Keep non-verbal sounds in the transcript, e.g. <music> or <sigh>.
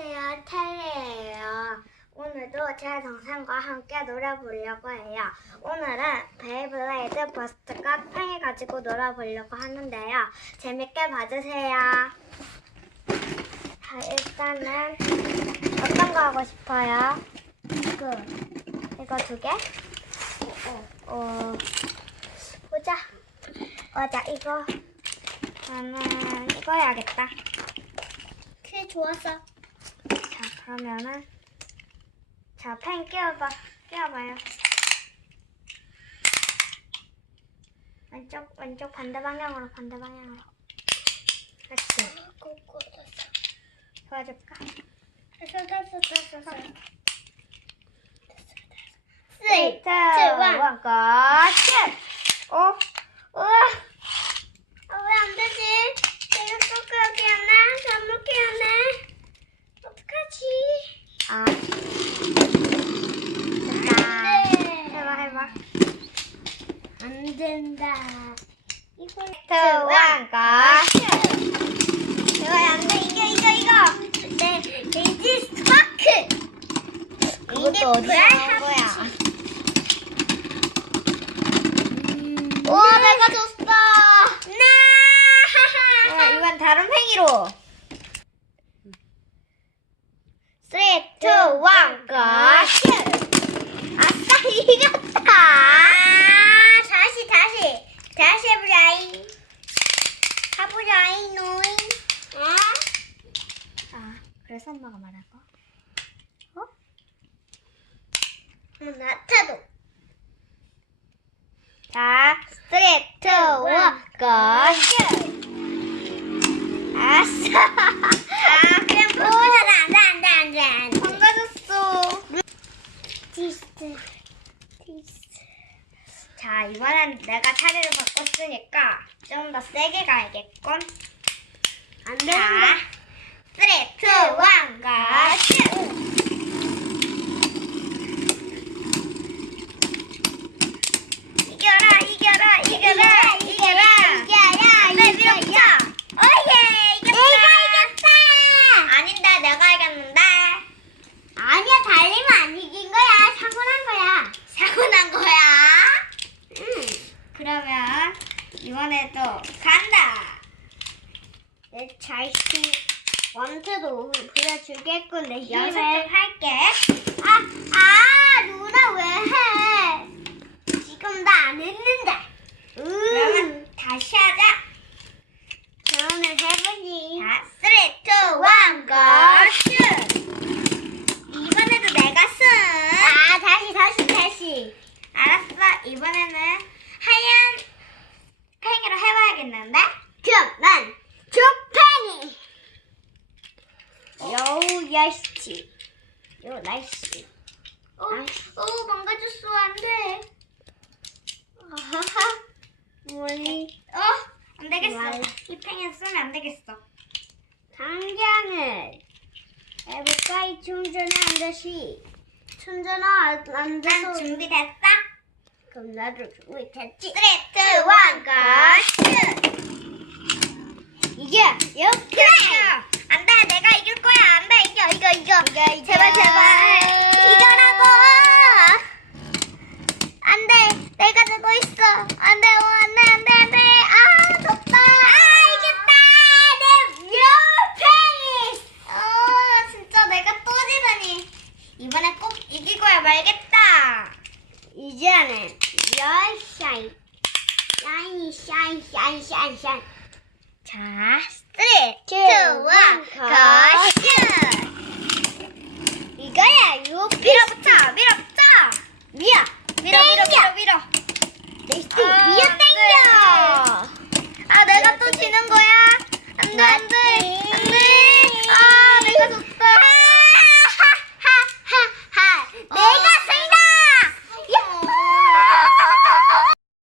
안녕하세요. 텔리예요. 오늘도 제 동생과 함께 놀아보려고 해요. 오늘은 베이블레이드 버스트가 팽이 가지고 놀아보려고 하는데요. 재밌게 봐주세요. 자, 일단은 어떤 거 하고 싶어요? 이거. 이거 두 개? 어, 보자. 맞아, 이거. 저는 이거 해야겠다. 좋았어. 자, 그러면은 자, 펜 끼워봐. 끼워봐요. 왼쪽, 왼쪽 반대 방향으로, 반대 방향으로. 그렇지. 도와줄까? 됐어, 됐어, 됐어, 됐어. 쓰리, 투, 원, 고, 슛! 어? 우와! 아, 왜 안 되지? 내가 꼭 여기 하나, 잘못 끼웠네. 어떡하지? 아. 됐다. 해봐, 해봐. 안 된다. 투원 고, 슛! 이거 안 돼, 이거, 이거, 이거. 네, 데이지 스파크. 어디서 나온 거야? 오, 내가 줬어. 나. 어, 이건 다른 팽이로. 3, 2, 1, 고! 슛! 아싸, <laughs> 이겼다! 아, 다시, 다시. 다시 해보자잉. 해보자잉, 노잉. 어? 아, 그래서 엄마가 말한 거? 응, 나타도. 자, 자, 이번엔 내가 차례를 바꿨으니까 좀 더 세게 가야겠군. 안 자, 된다. 스트레이트 원, 고, 슛! 이겨라, 이겨라, 이겨라, 이겨라! 이겨라, 네, 밀어붙여! 오예! 이겼다! 내가 이겼다! 아닌데, 내가 이겼는데. 아니야, 달리면 안 이긴 거야. 사고 난 거야. 사고 난 거야. 응. 그러면 이번에도 간다. 내 자식 원투도 부려주겠군 내 연습 좀 힘을 할게. 아, 아 누나 왜 해? 지금 나 안 했는데 그러면 음, 다시 하자. 저는 해보지 자, 3, 2, 1, 고, 슛! 이번에도 내가 승. 아 다시 다시 다시 알았어. 이번에는 하얀 팽이로 해봐야겠는데? 그럼 난 조팽이 요 야씨 요 날씨 어, 어 망가졌어 안돼 아하하 뭐니 어? 안 되겠어. 이 팽이 쓰면 안 되겠어. 당장을 해볼까 이 충전이 안 되시 충전아 안난 돼서 준비됐어? 그럼 나도 준비됐지 3, 2, 1, 고, 슛! 이게 이렇게 그래! 안 돼, 내가 이길 거야. 안 돼, 이겨, 이겨, 이겨. 이겨, 제발, 제발. 이겨라고! 안 돼, 내가 들고 있어. 안 돼, 어, 안 돼, 안 돼, 안 돼. 아, 덥다. 아, 이겼다! 내 묘팽이! 어, 진짜 내가 또 지다니. 이번에 꼭 이기고야 말겠다. 이제는 열샤이, 샤이, 샤이, 샤이, 샤이, 샤이. 자, 3, 2, 1, 고, 슛! 이거야, 요 밀어붙여, 밀어붙여! 미야, 밀어, 밀어, 밀어, 밀어. 내스티 아, 미